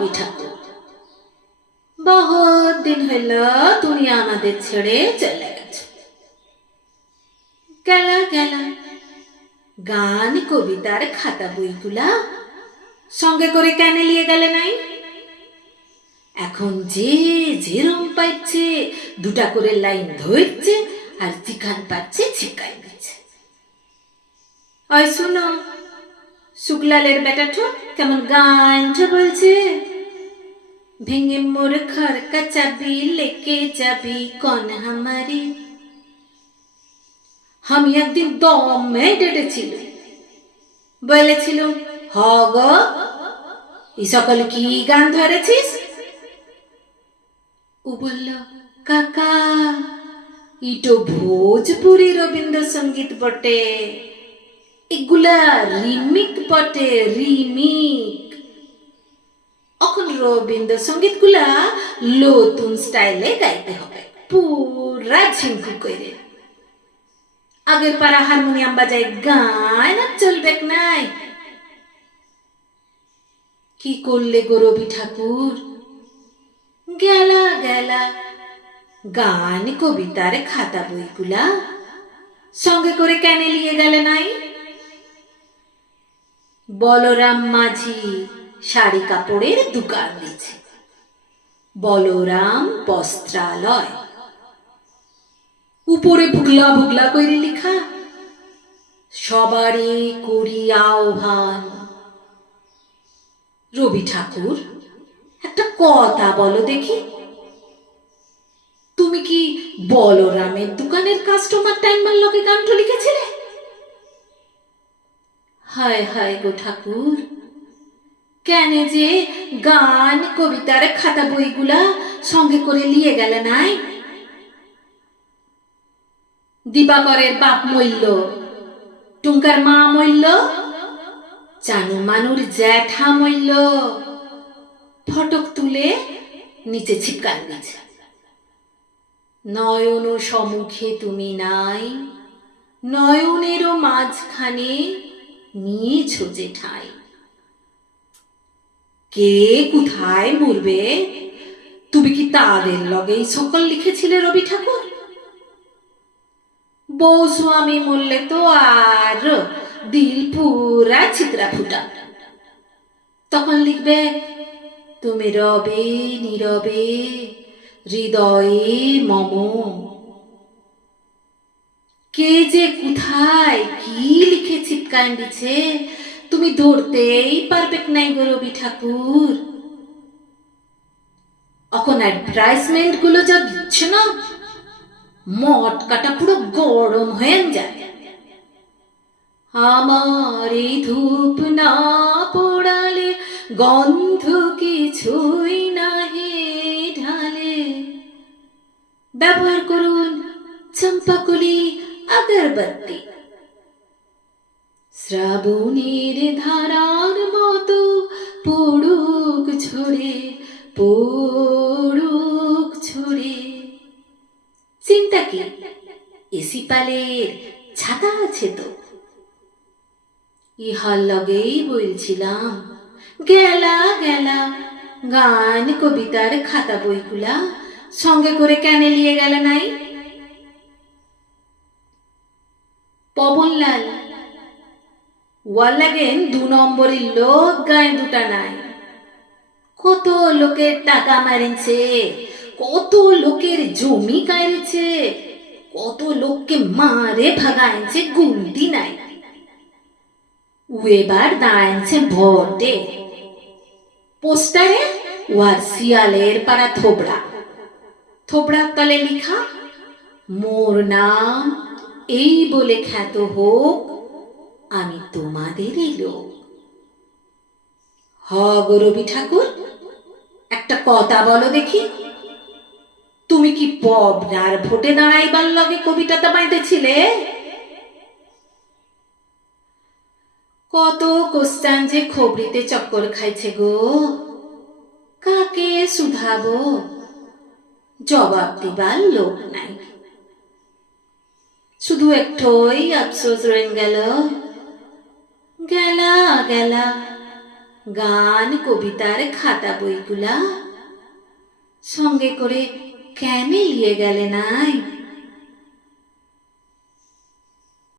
রবি ঠাকুর, বহুত দিন হইল তুমি আমাদের ছেড়ে চলে গেছো। গেলা গেলা গান কবিতার খাতা বইগুলা সঙ্গে করে কেন নিয়ে গেলে নাই? এখন যে যেরম পাইছে দুটা করে লাইন ধরছে আর চিকান পাচ্ছে ছিকাই দিচ্ছে। ওই শুনো, শুক্লালের বেটাটো কেমন গানটা বলছে, ভেঙে মোর ঘর কা চাবি লেকে যাবি কন হামারি। আমি একদিন দমে ডেটেছিল, বলেছিল হ গো এই সকল কি গান ধরেছিস? ও বলল কাকা ইটো ভোজপুরি রবীন্দ্রসঙ্গীত বটে, এগুলা রিমিক বটে, রিমিক। এখন রবীন্দ্রসঙ্গীত গুলা নতুন স্টাইলে গাইতে হবে, পুরা ঝিঙ্কু করে। আগের পারা হারমোনিয়াম বাজায় গান আর চলবে নাই। কি করলে গো রবি ঠাকুর? গেলা গেলা গান কবিতার খাতা বইগুলা সঙ্গে করে কেন নিয়ে গেলে নাই? বলরাম মাঝি শাড়ি কাপড়ের দোকান দিয়েছে, বলরাম বস্ত্রালয়, উপরে ভুগলা ভুগলা করে লেখা, সবারে করি আহ্বান। রবি ঠাকুর একটা কথা বলো দেখি, তুমি কি বলরামের দোকানের কাস্টমার টাইমার লগে গানটা লিখেছিলে? হায় হায় গো ঠাকুর, কেন যে গান কবিতার খাতা বইগুলা সঙ্গে করে নিয়ে গেলে নাই? দিবাকরের বাপ মইল, টুঙ্কার মা মইল, চানু মানুর জ্যাঠা মইল, ফটক তুলে নিচে ছিপকান দিয়েছে। নয়ন সম্মুখে তুমি নাই, নয়নেরও মাঝখানে নিয়েছো যে ঠাই। কে কোথায় মরবে তুমি কি তাদের লগেই সকল লিখেছিলে রবি ঠাকুর? বউ স্বামী মরলে তো আর দিল পুরা চিত্রা ফুটা, তখন লিখবে তুমি রবে নীরবে হৃদয়ে মম। কে যে কোথায় কি লিখে চিপকান দিছে তুমি ধরতেই পারবে নাই গো রবি ঠাকুর। এখন অ্যাডভার্টাইজমেন্ট গুলো যা দিচ্ছে না, মটকাটা পুরো গরম হয়ে যায়। আমার এই ধূপ না পোড়ালে গন্ধ কিছুই নাহি ঢালে, ব্যবহার করুন চম্পাকলি আগরবাতি। শ্রাবণের ধারার মতো পড়ুক ঝরে, পড়ুক ঝরে। চিন্তা কি, এসি পালের ছাতা আছে তো। ইহার লগেই বলছিলাম, গেলা গেলা গান কবিতার খাতা বইগুলা সঙ্গে করে কেন নিয়ে গেল নাই? পবনলাল ওয়ার লাগেন 2 নম্বরের লোক গায়ে দুটা নাই। কত লোকের টাকা মারেছে, কত লোকের জমি কাইরেছে, কত লোককে মারে ভাগাইছে, গুনতি নাই। এবার দাঁড়াইছে ভোটে, পোস্টারে ওয়ার শিয়ালের পাড়া থোবড়া, থোবড়ার তলে লিখা মোর নাম এই বলে খ্যাত হোক আমি তোমাদেরই লোক। হ গো রবি ঠাকুর, একটা কথা বলো দেখি, তুমি কি পবনার ভোটে দাঁড়াইবার লগে কবিতাটা বাইতেছিলে? কত কোশ্চান যে খবরিতে চক্কর খাইছে গো, কাকে শুধাবো, জবাব দিবার লোক নাই। শুধু একটুই আফসোস রয়ে গেল, গেলা গেলা গান কবিতার খাতা বইগুলা সঙ্গে করে কেন নিয়ে গেলে নাই?